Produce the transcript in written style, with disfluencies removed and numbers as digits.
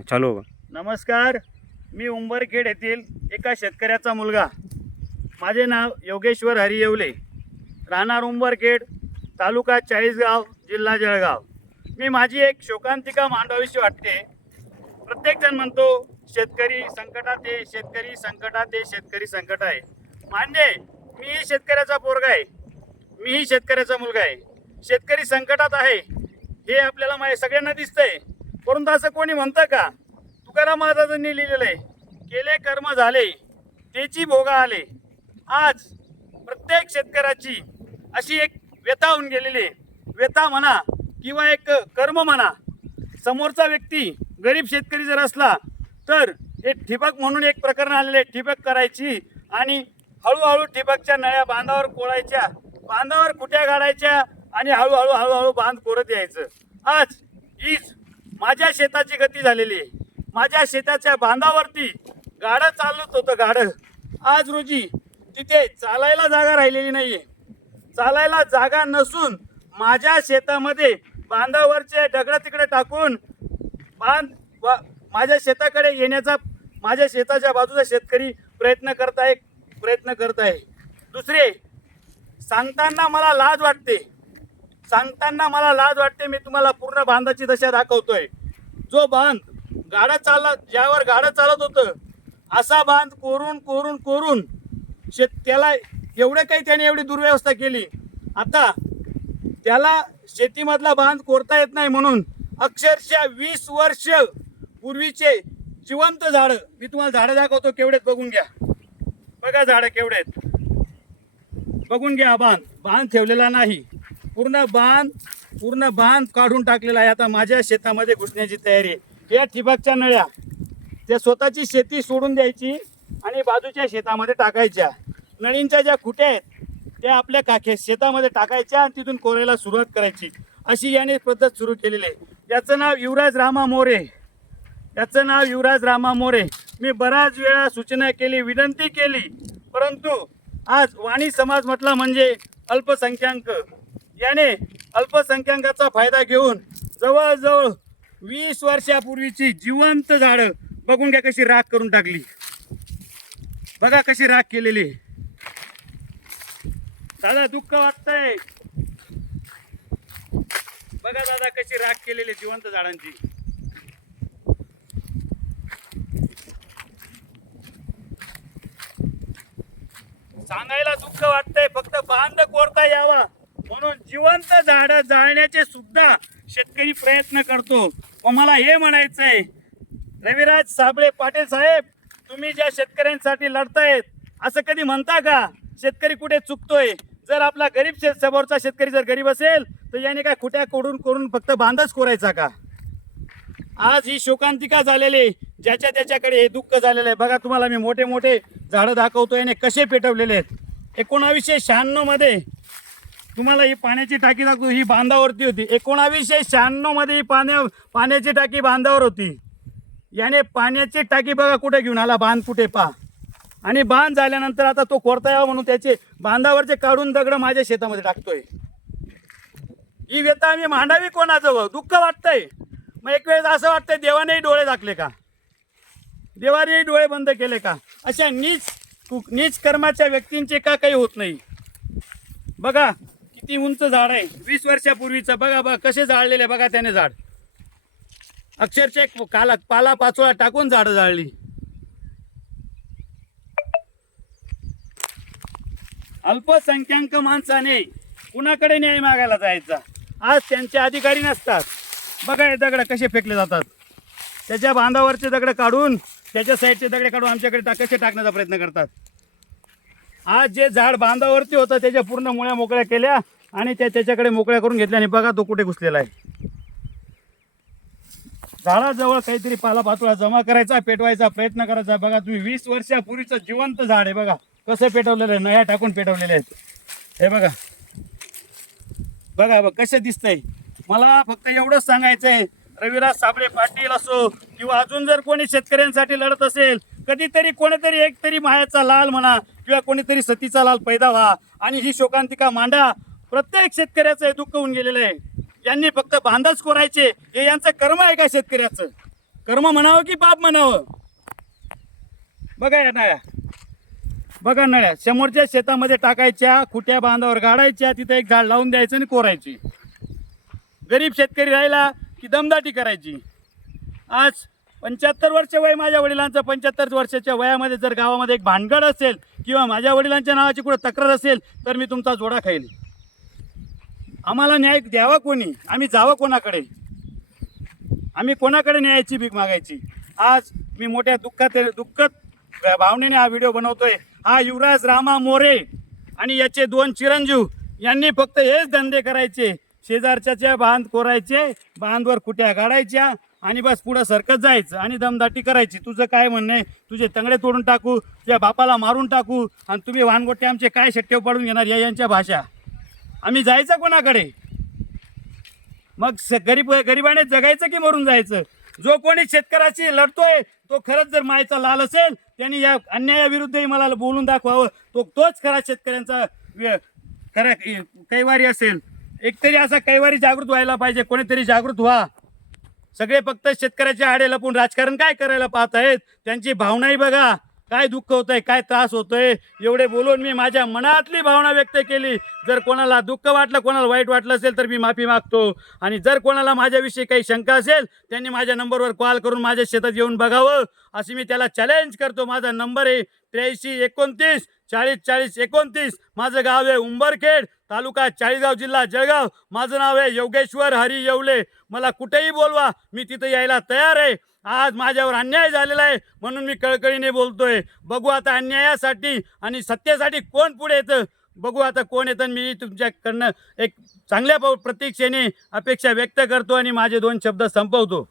चालू हो. नमस्कार, मी उंबरखेड येथील एका शेतकऱ्याचा मुलगा. माझे नाव योगेश्वर हरी येवले, राहणार उंबरखेड, तालुका चाळीसगाव, जिल्हा जळगाव. मी माझी एक शोकांतिका मांडावीशी वाटते. प्रत्येकजण म्हणतो शेतकरी संकटात आहे, शेतकरी संकटात आहे, शेतकरी संकट आहे. मान्य आहे, मीही शेतकऱ्याचा पोरगा आहे, मीही शेतकऱ्याचा मुलगा आहे. शेतकरी संकटात आहे हे आपल्याला सगळ्यांना दिसतंय. परंतु असं कोणी म्हणतं का? तुकाराम महाराजांनी लिहिलेलं आहे, केले कर्म झाले त्याची भोगा आले. आज प्रत्येक शेतकऱ्याची अशी एक व्यथा होऊन गेलेली आहे. व्यथा म्हणा किंवा एक कर्म म्हणा. समोरचा व्यक्ती गरीब शेतकरी जर असला तर हे ठिबक म्हणून एक प्रकरण आलेले, ठिबक करायची आणि हळूहळू ठिबकच्या नळ्या बांधावर कोळायच्या, बांधावर कुट्या गाडायच्या आणि हळूहळू हळूहळू बांध कोरत यायचं. आज हीच माझ्या शेताची गती झालेली आहे. माझ्या शेताच्या बांधावरती गाडं चालत होतं, गाडं. आज रोजी तिथे चालायला जागा राहिलेली नाही आहे. चालायला जागा नसून माझ्या शेतामध्ये बांधावरचे दगडं तिकडे टाकून बांध माझ्या शेताकडे येण्याचा माझ्या शेताच्या बाजूचा शेतकरी प्रयत्न करत आहे. दुसरे सांगताना मला लाज वाटते. मी तुम्हाला पूर्ण बांधाची दशा दाखवतोय. जो बांध ज्यावर गाडं चालत होतं असा बांध कोरून त्याला त्याने एवढी दुर्व्यवस्था केली. आता त्याला शेतीमधला बांध कोरता येत नाही म्हणून अक्षरशः 20 वर्ष पूर्वीचे जिवंत झाडं, मी तुम्हाला झाडं दाखवतो केवढेत बघून घ्या. बघा झाडं केवढेत, बघून घ्या. बांध ठेवलेला नाही, पूर्ण बांध काढून टाकलेला आहे. आता माझ्या शेतामध्ये घुसण्याची तयारी आहे. या ठिबकच्या नळ्या त्या स्वतःची शेती सोडून द्यायची आणि बाजूच्या शेतामध्ये टाकायच्या. नळींच्या ज्या खुट्या आहेत त्या आपल्या शेतामध्ये टाकायच्या आणि तिथून कोरायला सुरुवात करायची. अशी याने पद्धत सुरू केलेली आहे. याचं नाव युवराज रामा मोरे. मी बऱ्याच वेळा सूचना केली, विनंती केली, परंतु आज वाणी समाज म्हटला म्हणजे अल्पसंख्याक. याने अल्पसंख्याकाचा फायदा घेऊन जवळजवळ 20 वर्षापूर्वीची जिवंत झाडं बघून घ्या कशी राख करून टाकली. बघा कशी राख केलेली. दादा दुःख वाटतंय. बघा दादा कशी राख केलेली जिवंत झाडांची. सांगायला दुःख वाटतंय, फक्त बांध कोरता यावा म्हणून जिवंत झाडं जाळण्याचे सुद्धा शेतकरी प्रयत्न करतो. मला हे म्हणायचंय, रविराज साबळे पाटील साहेब, तुम्ही ज्या शेतकऱ्यांसाठी लढतायत असं कधी म्हणता का? शेतकरी कुठे चुकतोय? जर आपला समोरचा शेतकरी जर गरीब असेल तर याने काय खुट्या करून फक्त बांधच कोरायचा का? आज ही शोकांतिका झालेली, ज्याच्या त्याच्याकडे हे दुःख झालेलं आहे. बघा तुम्हाला मी मोठे मोठे झाडं दाखवतोय आणि कसे पेटवलेले आहेत. 1996 मध्ये तुम्हाला ही पाण्याची टाकी दाखवतो. ही बांधावरती होती. 1996 मध्ये ही पाण्याची टाकी बांधावर होती. याने पाण्याची टाकी बघा कुठे घेऊन आला, बांध कुठे पा. आणि बांध झाल्यानंतर आता तो कोरता यावा म्हणून त्याचे बांधावरचे काढून दगड माझ्या शेतामध्ये टाकतोय. ही व्यथा आम्ही मांडावी कोणाजवळ? दुःख वाटतंय. मग एक वेळेस असं वाटतंय देवानेही डोळे दाखले का? देवानेही डोळे बंद केले का? अशा नीच कर्माच्या व्यक्तींचे का काही होत नाही? बघा किती उंच झाड आहे, 20 वर्षापूर्वीचं. बघा कसे जाळलेले. बघा त्याने झाड अक्षरशः पाला पाचोळा टाकून झाडं जाळली. अल्पसंख्याक माणसाने कुणाकडे न्याय मागायला जायचा? आज त्यांचे अधिकारी नसतात. बघा हे दगड कसे फेकले जातात. त्याच्या बांधावरचे दगड काढून, त्याच्या साईडचे दगड काढून आमच्याकडे कसे टाकण्याचा प्रयत्न करतात. आज जे झाड बांधावरती होतं त्याच्या पूर्ण मुळ्या मोकळ्या केल्या आणि त्याच्याकडे मोकळ्या करून घेतल्या आणि बघा तो कुठे घुसलेला आहे. झाडाजवळ काहीतरी पालापाचोळा जमा करायचा, पेटवायचा प्रयत्न करायचा. बघा तुम्ही 20 वर्षापूर्वीचं जिवंत झाड आहे. बघा कसं पेटवलेलं आहे, नळ्या टाकून पेटवलेले आहेत. हे बघा कसं दिसतंय. मला फक्त एवढंच सांगायचं आहे, रविराज साबळे पाटील असो किंवा अजून जर कोणी शेतकऱ्यांसाठी लढत असेल, कधीतरी कोणीतरी एक तरी मायाचा लाल म्हणा किंवा कोणीतरी सतीचा लाल पैदा व्हा आणि ही शोकांतिका मांडा. प्रत्येक शेतकऱ्याचं हे दुःख होऊन गेलेलं आहे. यांनी फक्त बांधच कोरायचे, हे यांचं कर्म आहे का शेतकऱ्याचं? कर्म म्हणावं की पाप म्हणावं? बघा या नळ्या, बघा नळ्या समोरच्या शेतामध्ये टाकायच्या, खुट्या बांधावर गाडायच्या, तिथं एक झाड लावून द्यायचं आणि कोरायची. गरीब शेतकरी राहिला की दमदाटी करायची. आज 75 वर्ष वय माझ्या वडिलांचं. 75 वर्षाच्या वयामध्ये जर गावामध्ये एक भानगड असेल किंवा माझ्या वडिलांच्या नावाची कुठं तक्रार असेल तर मी तुमचा जोडा खाईल. आम्हाला न्याय द्यावा कोणी? आम्ही जावं कोणाकडे? आम्ही कोणाकडे न्यायाची भीक मागायची? आज मी मोठ्या दुःखद भावनेने हा व्हिडिओ बनवतोय. हा युवराज रामा मोरे आणि याचे 2 चिरंजीव यांनी फक्त हेच धंदे करायचे. शेजारच्या बांध कोरायचे, बांधवर खुट्या गाडायच्या आणि बस पुढं सरकत जायचं आणि दमदाटी करायची. तुझं काय म्हणणं आहे? तुझे तंगडे तोडून टाकू, तुझ्या बापाला मारून टाकू आणि तुम्ही वानगोटे आमचे काय शेट्टे पाडून घेणार, या यांच्या भाषा. आम्ही जायचं कोणाकडे? मग गरिबाने जगायचं की मरून जायचं? जो कोणी शेतकऱ्याशी लढतोय तो खरंच जर मायचा लाल असेल, त्यांनी या अन्यायाविरुद्धही मला बोलून दाखवावं. तोच खरा शेतकऱ्यांचा खरा कैवारी असेल. एकतरी असा कैवारी जागृत व्हायला पाहिजे. कोणीतरी जागृत व्हा. सगळे फक्त शेतकऱ्याच्या आडे लपून राजकारण काय करायला पाहत आहेत? त्यांची भावनाही बघा, काय दुःख होतंय, काय त्रास होतोय. एवढे बोलून मी माझ्या मनातली भावना व्यक्त केली. जर कोणाला दुःख वाटलं, कोणाला वाईट वाटलं असेल तर मी माफी मागतो. आणि जर कोणाला माझ्याविषयी काही शंका असेल त्यांनी माझ्या नंबरवर कॉल करून माझ्या शेतात येऊन बघावं अशी मी त्याला चॅलेंज करतो. माझा नंबर आहे 83 29 40 40 29. माझं गाव आहे उंबरखेड, तालुका चाळीसगाव, जिल्हा जळगाव. माझं नाव आहे योगेश्वर हरी येवले. मला कुठेही बोलवा, मी तिथं यायला तयार आहे. आज माझ्यावर अन्याय झालेला आहे म्हणून मी कळकळीने बोलतोय. बघू आता अन्यायासाठी आणि सत्तेसाठी कोण पुढे येतं. बघू आता कोण येतं. मी तुमच्याकडनं एक चांगल्या प्रतीक्षेने अपेक्षा व्यक्त करतो आणि माझे 2 शब्द संपवतो.